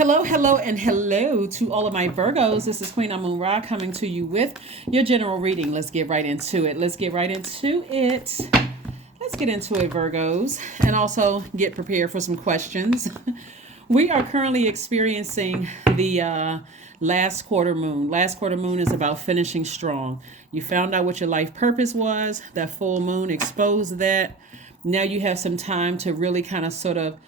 Hello, hello, and hello to all of my Virgos. This is Queen Amun Ra coming to you with your general reading. Let's get right into it. Let's get right into it. Let's get into it, Virgos, and also get prepared for some questions. We are currently experiencing the last quarter moon. Last quarter moon is about finishing strong. You found out what your life purpose was. That full moon exposed that. Now you have some time to really kind of sort of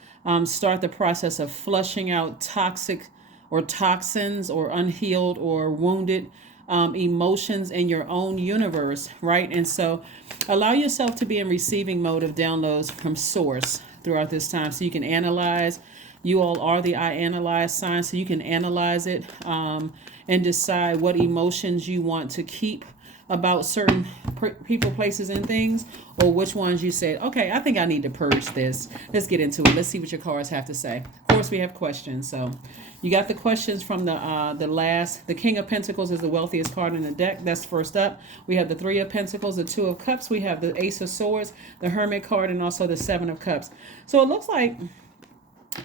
start the process of flushing out toxic or toxins or unhealed or wounded emotions in your own universe, right? And so allow yourself to be in receiving mode of downloads from source throughout this time so you can analyze. You all are the I analyze sign, so you can analyze it and decide what emotions you want to keep about certain people, places, and things, or which ones you said, okay, I think I need to purge this. Let's get into it. Let's see what your cards have to say. Of course, we have questions. So you got the questions from the King of Pentacles is the wealthiest card in the deck. That's first up. We have the Three of Pentacles, the Two of Cups. We have the Ace of Swords, the Hermit card, and also the Seven of Cups. So it looks like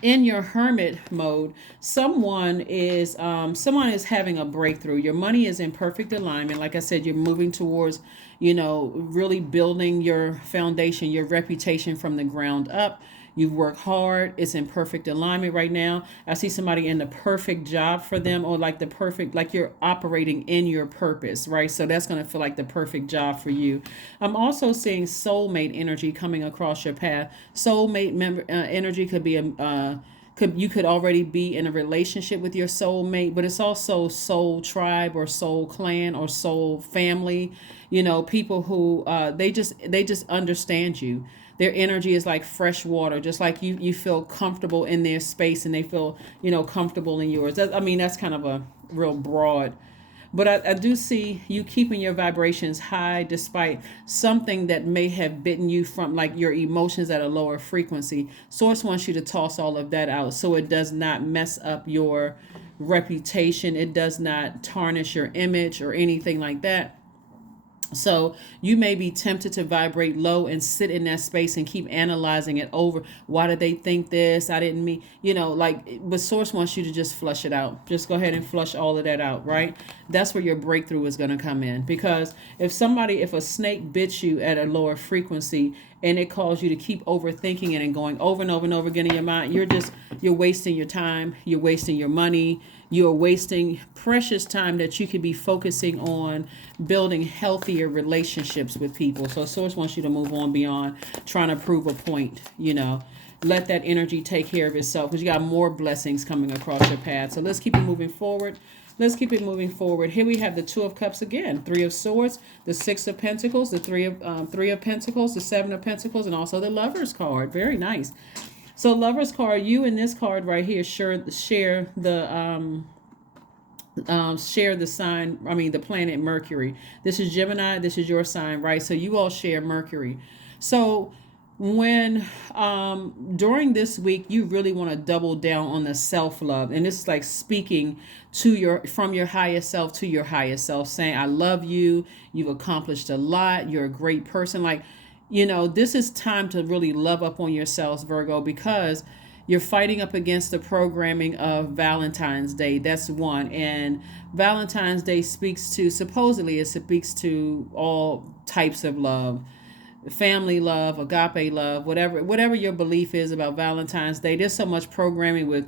in your hermit mode, someone is having a breakthrough. Your money is in perfect alignment. Like I said, you're moving towards, really building your foundation, your reputation from the ground up. You've worked hard. It's in perfect alignment right now. I see somebody in the perfect job for them, or like you're operating in your purpose, right? So that's going to feel like the perfect job for you. I'm also seeing soulmate energy coming across your path. Soulmate energy could be you could already be in a relationship with your soulmate, but it's also soul tribe or soul clan or soul family. People who they just understand you. Their energy is like fresh water, just like you feel comfortable in their space and they feel, comfortable in yours. That's kind of a real broad. But I do see you keeping your vibrations high despite something that may have bitten you from like your emotions at a lower frequency. Source wants you to toss all of that out so it does not mess up your reputation. It does not tarnish your image or anything like that. So you may be tempted to vibrate low and sit in that space and keep analyzing it over. Why did they think this? I didn't mean, but source wants you to just flush it out. Just go ahead and flush all of that out, right? That's where your breakthrough is going to come in. Because if a snake bits you at a lower frequency and it caused you to keep overthinking it and going over and over and over again in your mind, you're wasting your time. You're wasting your money. You're wasting precious time that you could be focusing on building healthier relationships with people. So source wants you to move on beyond trying to prove a point, Let that energy take care of itself because you got more blessings coming across your path. So let's keep it moving forward. Here we have the Two of Cups again, Three of Swords, the Six of Pentacles, the Three of Pentacles, the Seven of Pentacles, and also the Lovers card. Very nice. So Lovers card, you and this card right here share the sign. The planet Mercury. This is Gemini. This is your sign, right? So you all share Mercury. So when during this week you really want to double down on the self-love, and this is like speaking from your highest self to your highest self, saying I love you, you've accomplished a lot, you're a great person. This is time to really love up on yourselves, Virgo, because you're fighting up against the programming of Valentine's Day. That's one. And Valentine's Day speaks to all types of love. Family love, agape love, whatever your belief is about Valentine's Day. There's so much programming with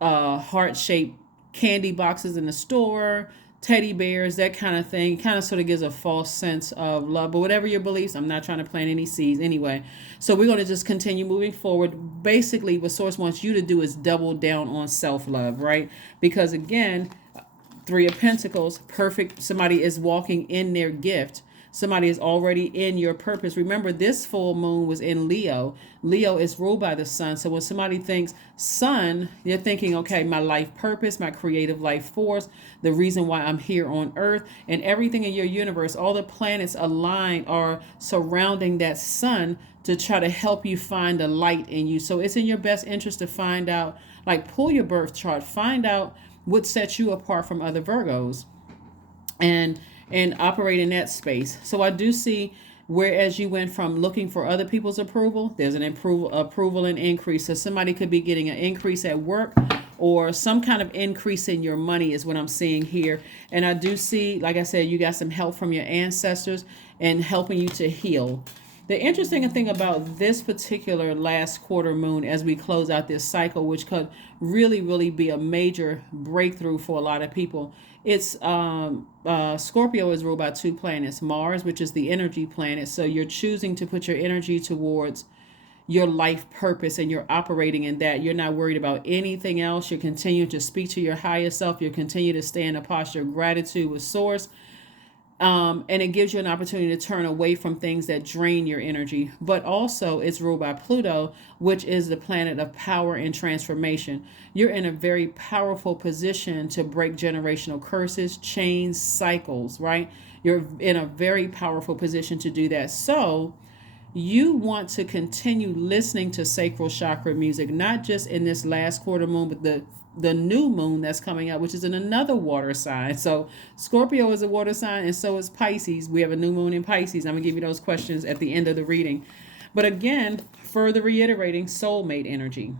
heart-shaped candy boxes in the store, teddy bears, that kind of thing. Kind of sort of gives a false sense of love. But whatever your beliefs, I'm not trying to plant any seeds anyway. So we're going to just continue moving forward. Basically, what Source wants you to do is double down on self-love, right? Because again, Three of Pentacles, perfect. Somebody is walking in their gift. Somebody is already in your purpose. Remember, this full moon was in Leo. Leo is ruled by the sun. So when somebody thinks sun, you're thinking, okay, my life purpose, my creative life force, the reason why I'm here on earth, and everything in your universe, all the planets aligned are surrounding that sun to try to help you find the light in you. So it's in your best interest to find out, pull your birth chart, find out what sets you apart from other Virgos. And operate in that space. So I do see whereas you went from looking for other people's approval, there's an approval and increase. So somebody could be getting an increase at work, or some kind of increase in your money is what I'm seeing here. And I do see, like I said, you got some help from your ancestors and helping you to heal. The interesting thing about this particular last quarter moon as we close out this cycle, which could really, really be a major breakthrough for a lot of people, it's Scorpio is ruled by two planets, Mars, which is the energy planet. So you're choosing to put your energy towards your life purpose and you're operating in that. You're not worried about anything else. You continue to speak to your higher self. You continue to stay in a posture of gratitude with source. And it gives you an opportunity to turn away from things that drain your energy. But also, it's ruled by Pluto, which is the planet of power and transformation. You're in a very powerful position to break generational curses, chains, cycles, right? You're in a very powerful position to do that. So, you want to continue listening to sacral chakra music, not just in this last quarter moon, but the new moon that's coming up, which is in another water sign. So Scorpio is a water sign, and so is Pisces. We have a new moon in Pisces. I'm going to give you those questions at the end of the reading. But again, further reiterating soulmate energy.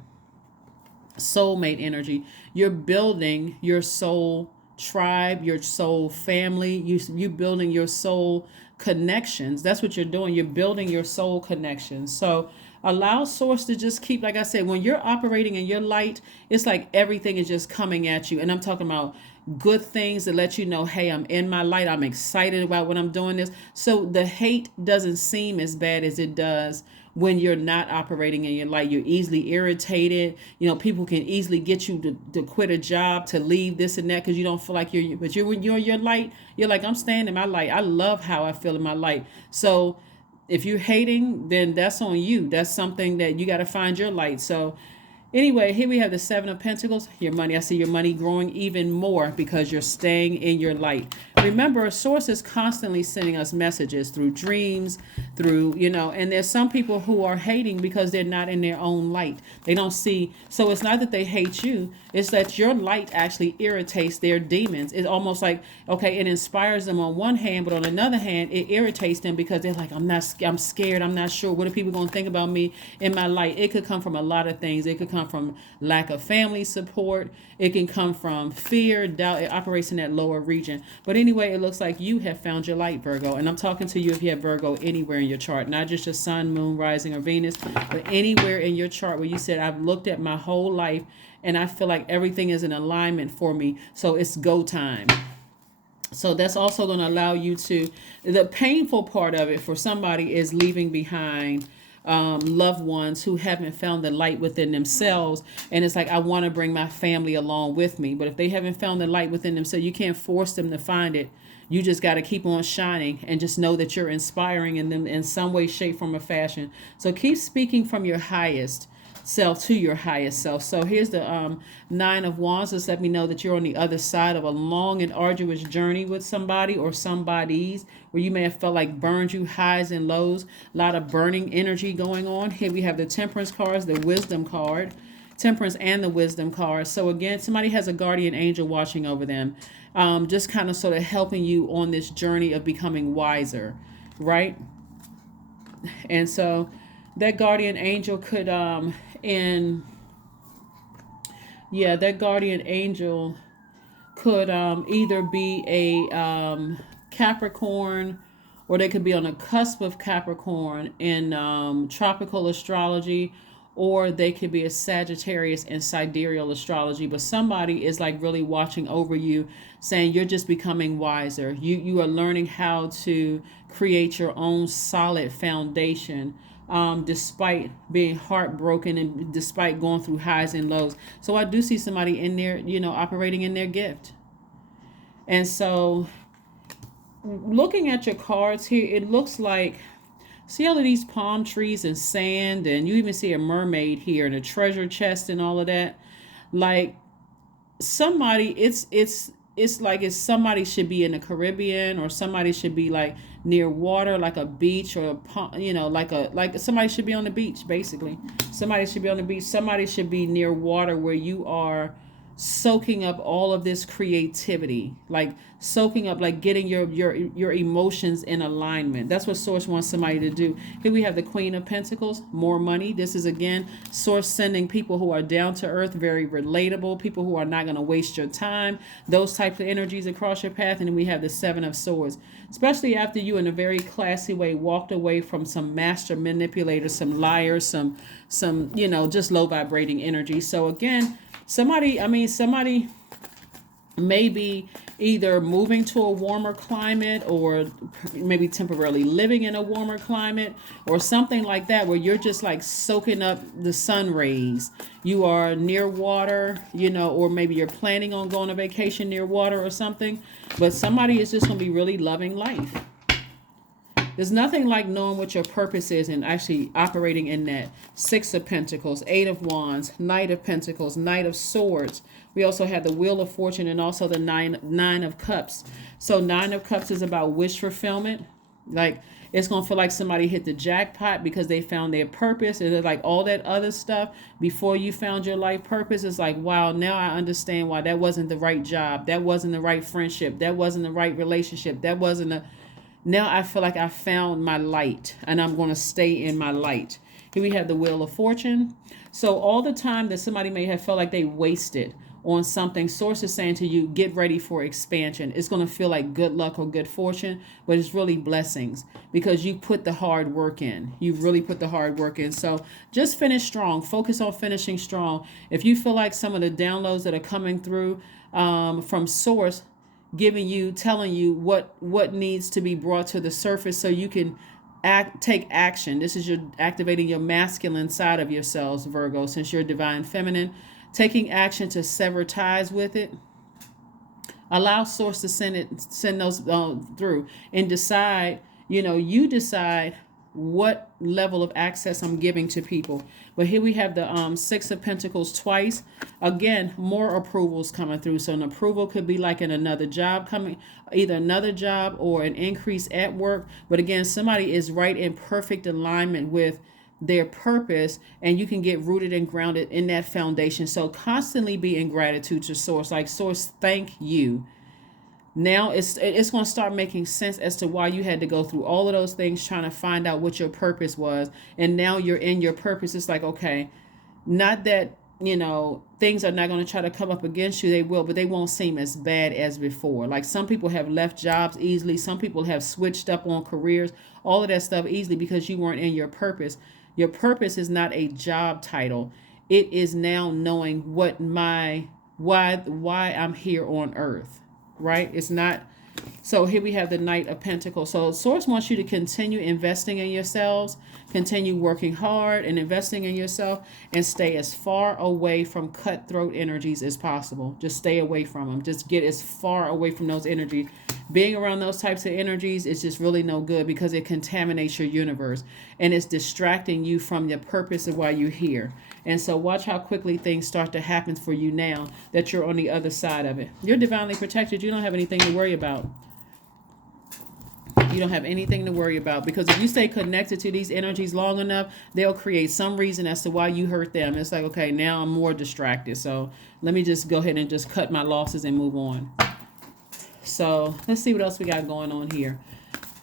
Soulmate energy. You're building your soul tribe, your soul family. You building your soul connections. That's what you're doing. You're building your soul connections. So allow source to just keep, like I said, when you're operating in your light, it's like everything is just coming at you. And I'm talking about good things that let you know, hey, I'm in my light. I'm excited about what I'm doing this. So the hate doesn't seem as bad as it does when you're not operating in your light. You're easily irritated. You know, people can easily get you to quit a job, to leave this and that because you don't feel like but when you're in your light, you're like, I'm staying in my light. I love how I feel in my light. So if you're hating, then that's on you. That's something that you got to find your light. So anyway, here we have the Seven of Pentacles. Your money, I see your money growing even more because you're staying in your light. Remember, a source is constantly sending us messages through dreams, through, and there's some people who are hating because they're not in their own light. They don't see. So it's not that they hate you. It's that your light actually irritates their demons. It's almost like, okay, it inspires them on one hand, but on another hand, it irritates them because they're like, I'm scared. I'm not sure. What are people going to think about me in my light? It could come from a lot of things. It could come from lack of family support. It can come from fear, doubt. It operates in that lower region. But anyway, it looks like you have found your light, Virgo. And I'm talking to you if you have Virgo anywhere in your chart, not just your sun, moon, rising, or Venus, but anywhere in your chart where you said, I've looked at my whole life and I feel like everything is in alignment for me. So it's go time. So that's also going to allow you to, the painful part of it for somebody is leaving behind loved ones who haven't found the light within themselves. And it's like, I want to bring my family along with me. But if they haven't found the light within themselves, you can't force them to find it. You just got to keep on shining and just know that you're inspiring in them in some way, shape, form, or fashion. So keep speaking from your highest self to your highest self. So here's the Nine of Wands. Just let me know that you're on the other side of a long and arduous journey with somebody or somebodies where you may have felt like burned you, highs and lows, a lot of burning energy going on. Here we have the Temperance cards, the Wisdom card, Temperance and the Wisdom card. So again, somebody has a guardian angel watching over them, just kind of sort of helping you on this journey of becoming wiser, right? And so that guardian angel could that guardian angel could either be a Capricorn, or they could be on the cusp of Capricorn in tropical astrology, or they could be a Sagittarius in sidereal astrology. But somebody is like really watching over you, saying you're just becoming wiser. You are learning how to create your own solid foundation, despite being heartbroken and despite going through highs and lows. So I do see somebody in there, operating in their gift. And so looking at your cards here, it looks like, see all of these palm trees and sand, and you even see a mermaid here and a treasure chest and all of that. Like somebody, it's like somebody should be in the Caribbean, or somebody should be like near water, like a beach, or like somebody should be on the beach. Basically, somebody should be on the beach. Somebody should be near water where you are, soaking up all of this creativity, like soaking up, like getting your emotions in alignment. That's what Source wants somebody to do. Here we have the Queen of Pentacles, more money. This is again Source sending people who are down to earth, very relatable, people who are not going to waste your time, those types of energies across your path. And then we have the Seven of Swords, especially after you in a very classy way walked away from some master manipulators, some liars, some just low vibrating energy. So again, somebody may be either moving to a warmer climate, or maybe temporarily living in a warmer climate, or something like that, where you're just like soaking up the sun rays. You are near water, or maybe you're planning on going on vacation near water or something, but somebody is just going to be really loving life. There's nothing like knowing what your purpose is and actually operating in that. Six of Pentacles, Eight of Wands, Knight of Pentacles, Knight of Swords. We also have the Wheel of Fortune and also the Nine of Cups. So Nine of Cups is about wish fulfillment. Like, it's going to feel like somebody hit the jackpot because they found their purpose. And it's like all that other stuff before you found your life purpose is like, wow, now I understand why that wasn't the right job. That wasn't the right friendship. That wasn't the right relationship. Now I feel like I found my light and I'm going to stay in my light. Here we have the Wheel of Fortune. So all the time that somebody may have felt like they wasted on something, Source is saying to you, get ready for expansion. It's going to feel like good luck or good fortune, but it's really blessings because you put the hard work in. You've really put the hard work in. So just finish strong. Focus on finishing strong. If you feel like some of the downloads that are coming through from Source, telling you what needs to be brought to the surface so you can take action. This is activating your masculine side of yourselves, Virgo, since you're divine feminine. Taking action to sever ties with it. Allow Source to send those through and decide, you decide what level of access I'm giving to people. But here we have the Six of Pentacles twice. Again, more approvals coming through. So an approval could be like in another job coming, either another job or an increase at work. But again, somebody is right in perfect alignment with their purpose, and you can get rooted and grounded in that foundation. So constantly be in gratitude to Source. Like, Source, thank you. Now it's going to start making sense as to why you had to go through all of those things trying to find out what your purpose was. And now you're in your purpose. It's like, okay, not that, things are not going to try to come up against you. They will, but they won't seem as bad as before. Like, some people have left jobs easily. Some people have switched up on careers, all of that stuff easily because you weren't in your purpose. Your purpose is not a job title. It is now knowing what why I'm here on earth. Right? It's not. So here we have the Knight of Pentacles. So Source wants you to continue investing in yourselves, continue working hard and investing in yourself, and stay as far away from cutthroat energies as possible. Just stay away from them. Just get as far away from those energies. Being around those types of energies is just really no good because it contaminates your universe and it's distracting you from your purpose of why you're here. And so watch how quickly things start to happen for you now that you're on the other side of it. You're divinely protected. You don't have anything to worry about. You don't have anything to worry about because if you stay connected to these energies long enough, they'll create some reason as to why you hurt them. It's like, okay, now I'm more distracted. So let me just go ahead and just cut my losses and move on. So let's see what else we got going on here.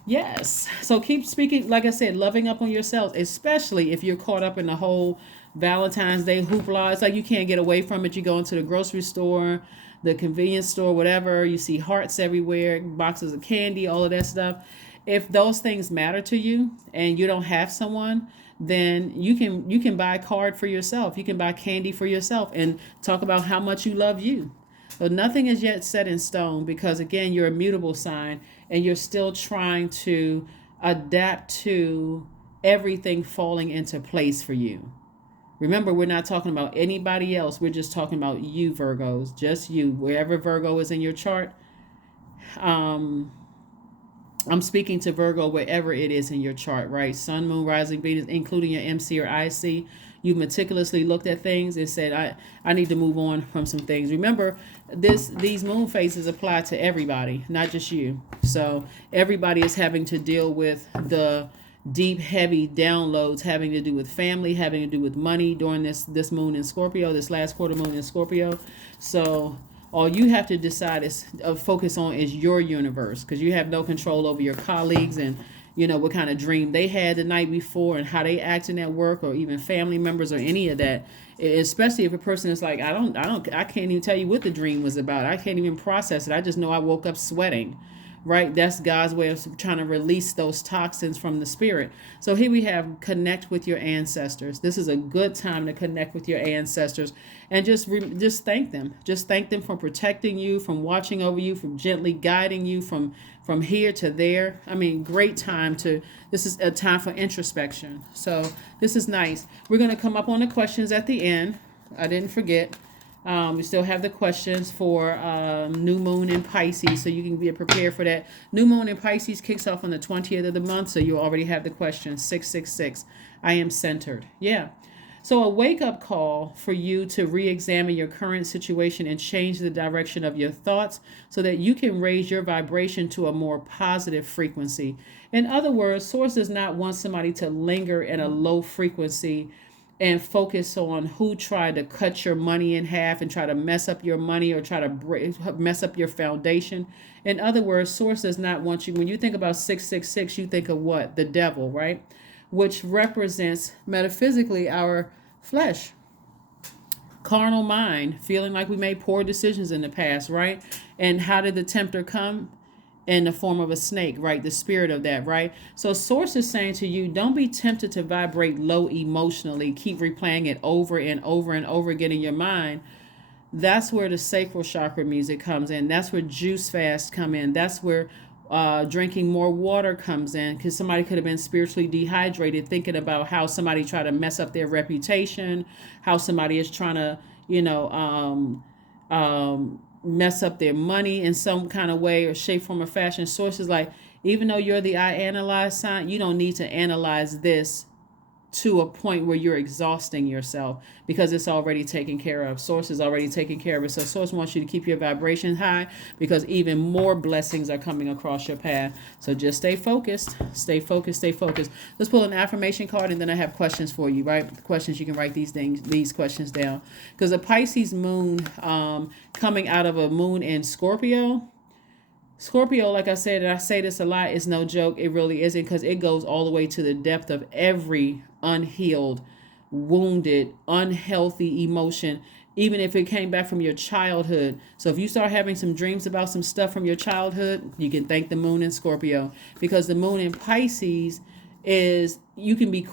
Yes. So keep speaking, like I said, loving up on yourselves, especially if you're caught up in the whole Valentine's Day hoopla. It's like you can't get away from it. You go into the grocery store, the convenience store, whatever. You see hearts everywhere, boxes of candy, all of that stuff. If those things matter to you and you don't have someone, then you can buy a card for yourself. You can buy candy for yourself and talk about how much you love you. So nothing is yet set in stone because, again, you're a mutable sign and you're still trying to adapt to everything falling into place for you. Remember, we're not talking about anybody else. We're just talking about you, Virgos, just you. Wherever Virgo is in your chart, I'm speaking to Virgo wherever it is in your chart, right? Sun, Moon, Rising, Venus, including your MC or IC. You meticulously looked at things and said, I need to move on from some things. Remember, these moon phases apply to everybody, not just you. So everybody is having to deal with the deep, heavy downloads having to do with family, having to do with money during this moon in Scorpio, this last quarter moon in Scorpio. So all you have to decide is focus on is your universe, because you have no control over your colleagues and what kind of dream they had the night before and how they acting at work, or even family members or any of that. Especially if a person is like, I can't even tell you what the dream was about. I can't even process it. I just know I woke up sweating. Right? That's God's way of trying to release those toxins from the spirit. So here we have connect with your ancestors. This is a good time to connect with your ancestors and just thank them. Just thank them for protecting you, from watching over you, from gently guiding you from here to there. I mean, great time this is a time for introspection. So this is nice. We're going to come up on the questions at the end. I didn't forget. We still have the questions for new moon in Pisces, so you can be prepared for that. New moon in Pisces kicks off on the 20th of the month, so you already have the question 666. I am centered. Yeah. So a wake-up call for you to re-examine your current situation and change the direction of your thoughts so that you can raise your vibration to a more positive frequency. In other words, Source does not want somebody to linger in a low frequency and focus on who tried to cut your money in half and try to mess up your money or try to mess up your foundation. In other words, Source does not want you. When you think about 666, you think of what? The devil, right? Which represents metaphysically our flesh, carnal mind, feeling like we made poor decisions in the past, right? And how did the tempter come? In the form of a snake, right? The spirit of that, right? So Source is saying to you, don't be tempted to vibrate low emotionally. Keep replaying it over and over and over again in your mind. That's where the sacral chakra music comes in. That's where juice fast come in. That's where drinking more water comes in, because somebody could have been spiritually dehydrated, thinking about how somebody tried to mess up their reputation, how somebody is trying to, mess up their money in some kind of way or shape, form, or fashion. Sources like, even though you're the I analyze sign, you don't need to analyze this to a point where you're exhausting yourself, because it's already taken care of. Source is already taking care of it. So Source wants you to keep your vibration high, because even more blessings are coming across your path. So just stay focused, stay focused, stay focused. Let's pull an affirmation card, and then I have questions for you, right? Questions, you can write these questions down. Because a Pisces moon coming out of a moon in Scorpio, like I said, and I say this a lot, is no joke. It really isn't, because it goes all the way to the depth of every unhealed, wounded, unhealthy emotion, even if it came back from your childhood. So if you start having some dreams about some stuff from your childhood, you can thank the moon in Scorpio, because the moon in Pisces is you can be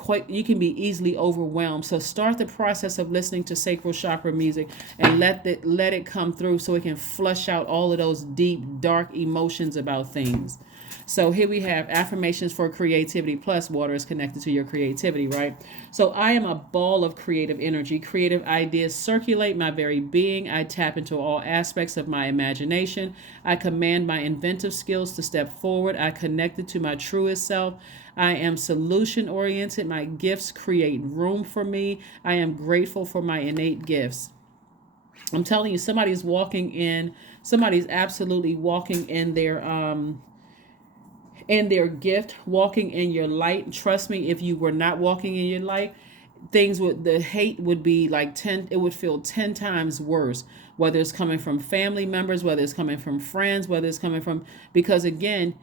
easily overwhelmed. So start the process of listening to sacral chakra music and let it come through, so it can flush out all of those deep, dark emotions about things. So here we have affirmations for creativity, plus water is connected to your creativity, right? So I am a ball of creative energy. Creative ideas circulate my very being. I tap into all aspects of my imagination. I command my inventive skills to step forward. I connected to my truest self. I am solution oriented. My gifts create room for me. I am grateful for my innate gifts. I'm telling you, somebody's absolutely walking in their gift, walking in your light. Trust me, if you were not walking in your light, the hate would be like it would feel 10 times worse, whether it's coming from family members, whether it's coming from friends, whether it's coming from, because again,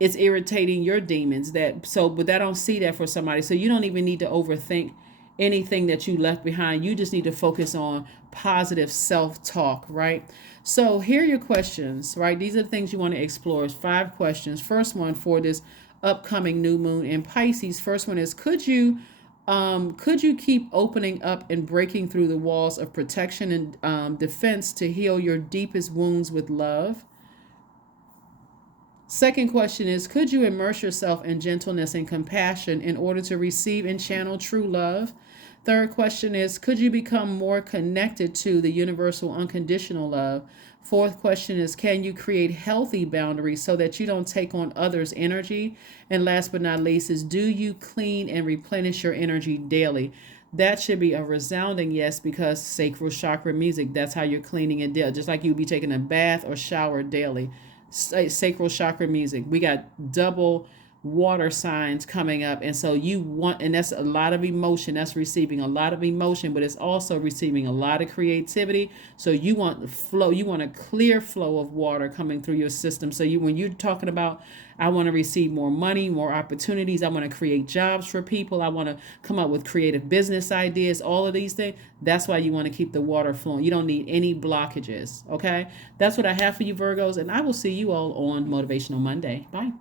it's irritating your demons. But I don't see that for somebody. So you don't even need to overthink anything that you left behind. You just need to focus on positive self-talk, right? So here are your questions, right? These are the things you want to explore. 5 questions. First one for this upcoming new moon in Pisces. First one is, could you keep opening up and breaking through the walls of protection and defense to heal your deepest wounds with love? Second question is, could you immerse yourself in gentleness and compassion in order to receive and channel true love? Third question is, could you become more connected to the universal unconditional love? Fourth question is, can you create healthy boundaries so that you don't take on others' energy? And last but not least is, do you clean and replenish your energy daily? That should be a resounding yes, because sacral chakra music, that's how you're cleaning it daily. Just like you'd be taking a bath or shower daily. Sacral chakra music. We got double water signs coming up. And so you want, and that's a lot of emotion. That's receiving a lot of emotion, but it's also receiving a lot of creativity. So you want the flow, you want a clear flow of water coming through your system. So you, when you're talking about, I want to receive more money, more opportunities, I want to create jobs for people, I want to come up with creative business ideas, all of these things, that's why you want to keep the water flowing. You don't need any blockages. Okay, that's what I have for you, Virgos, and I will see you all on Motivational Monday. Bye.